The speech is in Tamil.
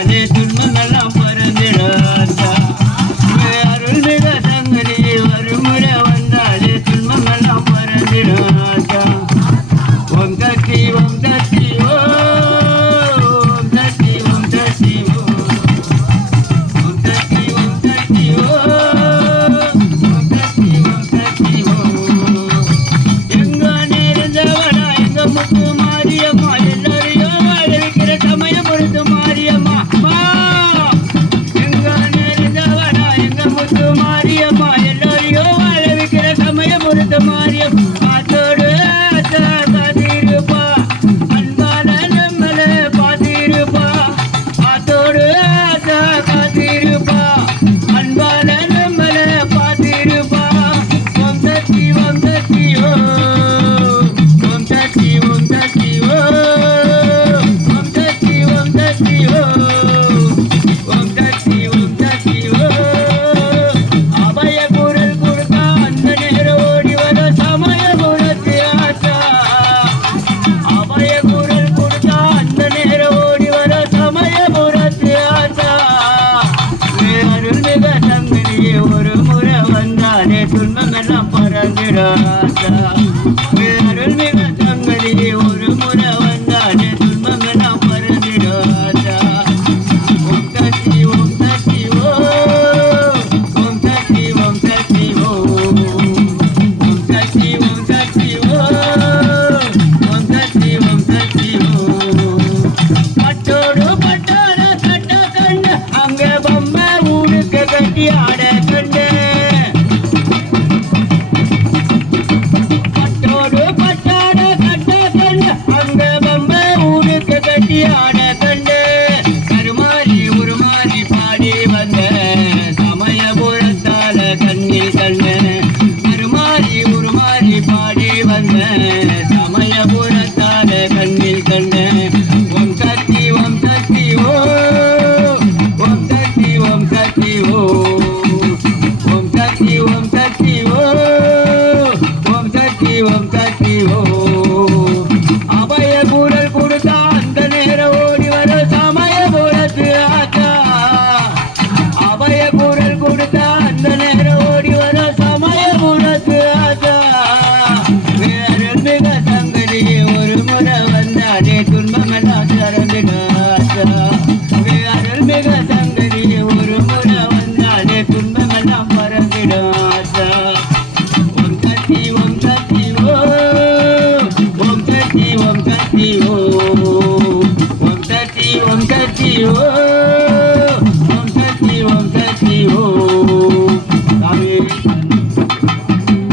வந்தாலே துன்பமெல்லாம் பறந்திடாதா அருள்மிக சங்கரி வருமுறை வந்தாலே துன்பமெல்லாம் பறந்திடாதா ஓம் சக்தி ஓம் சக்தி ஓம் சக்தி ஓம் சக்தி ஓம் சக்தி ஓம் சக்தி ஓம் சக்தி ஓம் சக்தி எங்க நேர்ந்தவனா எங்க முத்து மாரியம்மா எல்லாரையும் வாழ வைக்கிற சமயம் பொறுத்து மாரியம்மா எங்க நேர்ந்தவனா எங்க முத்து மாரியம்மா எல்லாரையும் வாழ வைக்கிற சமயம் பொறுத்து மாரியம் காத்தோடு காத்திருப்பா அன்பால நம்மள பாத்திருப்பா காத்தோடு காத்திருப்பா அன்பால நம்மள பாத்திருப்பா ஓம் சக்தி ஓம் சக்தி ஓம் சக்தி ஓம் சக்தி ஓம் சக்தி ஓம் சக்தி ஓம் சக்தி ஓம் சக்தி அபய குரல் கொடுத்தா அந்த நேரம் ஓடி வர சமய குணத்து ஆத்தா அபய குரல் கொடுத்தா அந்த நேரம் ஓடி வர சமய குணத்து ஆத்தா அருள்மிக சங்கரியே ஒரு முறை வந்தாலே துன்பமெல்லாம் பறந்திடாதா அருள்மிக சங்கரியே ஒரு முறை வந்தாலே துன்பமெல்லாம் பறந்திடாதா ஓம் சக்தி ஓம் சக்தி ஓம் சக்தி ஓம் சக்தி ஓம் சக்தி ஓம் சக்தி ஓம் சக்தி ஓம் சக்தி பட்டோடு பட்டார கட்ட கண்டு அங்க பொம்மை ஊடுக்க கட்டி ஆட கண்டு பட்டோடு பட்டார கட்ட கண்டு அங்க பொம்மை ஊடுக்க கட்டி ஆட கண்டு கருமாறி உருமாறி பாடி வந்த சமயபுரத்தால கண்ணில் கண்ணு கருமாறி உருமாறி பாடி வந்த சமயபுரத்தால கண்ணில் கண்ணு ஓம் சக்தி ஓம் சக்தி ஓம் சக்தி ஓம் சக்தி ஓம் சக்தி ஓம் சக்தி ஓம் சக்தி ஓம் சக்தி அபய குரல் கொடுத்தா அந்த நேரம் ஓடி வர சமயபுரத்து ஆத்தா அபய குரல் கொடுத்தா அந்த நேரம் ஓடி வர சமயபுரத்து ஆத்தா அருள்மிக சங்கரியே ஒரு முறை வந்தாலே துன்பமெல்லாம் திறந்துடாதா அருள்மிக சங்கரியே ஒரு முறை வந்தாலே துன்பமெல்லாம் பறந்துடாதா ஓம் சக்தி ஓம் சக்தி ஓம் சக்தி ஓம் சக்தி ஓம் சக்தி ஓம் சக்தி ஓம் சக்தி ஓம் சக்தி